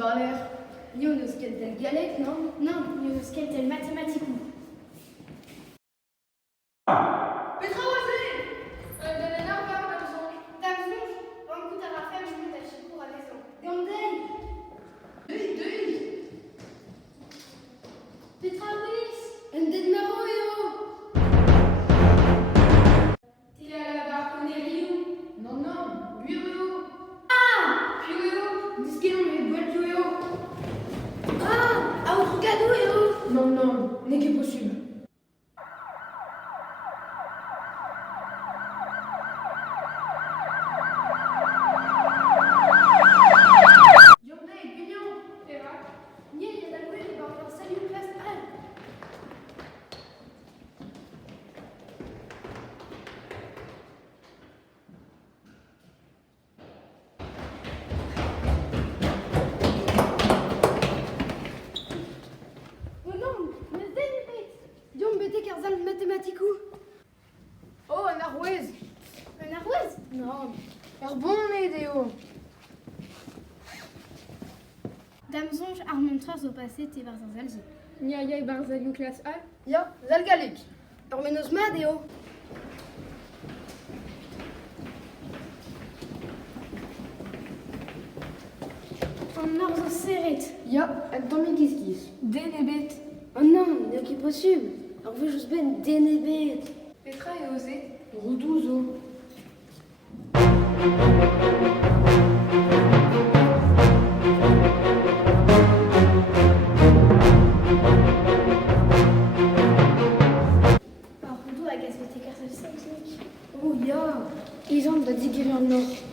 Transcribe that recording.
Varler. Io neus ket del galek, non? Non, neus ket del matematikou. Petra oase! Den en ar gar damzonj. Damzonj, an kout ar afer jmet a chikour a vezan. Gandei! Deuil! Petra oez! En den maro eo! Tila la bar konerioù. Non, bureau! Ah! Pio eo! Diskelon met boel pio eo. Ah! Aoutro gado eo! Non, n'est que possible. Yandei, pignon! Perak? Nye, y'a da gouel bar bar salut classe al. Oh non, mais denebet! Diom betek ar zal matematikou. Oh, un arouez! Un arrouez? Non. Ar bon eo! Damzonj ar montreur zo passé te var ar zalze. Nia yai barzaliou classe A? Ya, zal galek. Ar menos mad eo. An ar zo serret. Ya, un tomi kiskis. Den ebet. Oh non, n'est pas possible. Ar vejous ben denebet. Petra e oze? Roudouzo. Ar roudou a gaz betek ar zal saouznik. Oh ya. Izan da digeriñ an nor.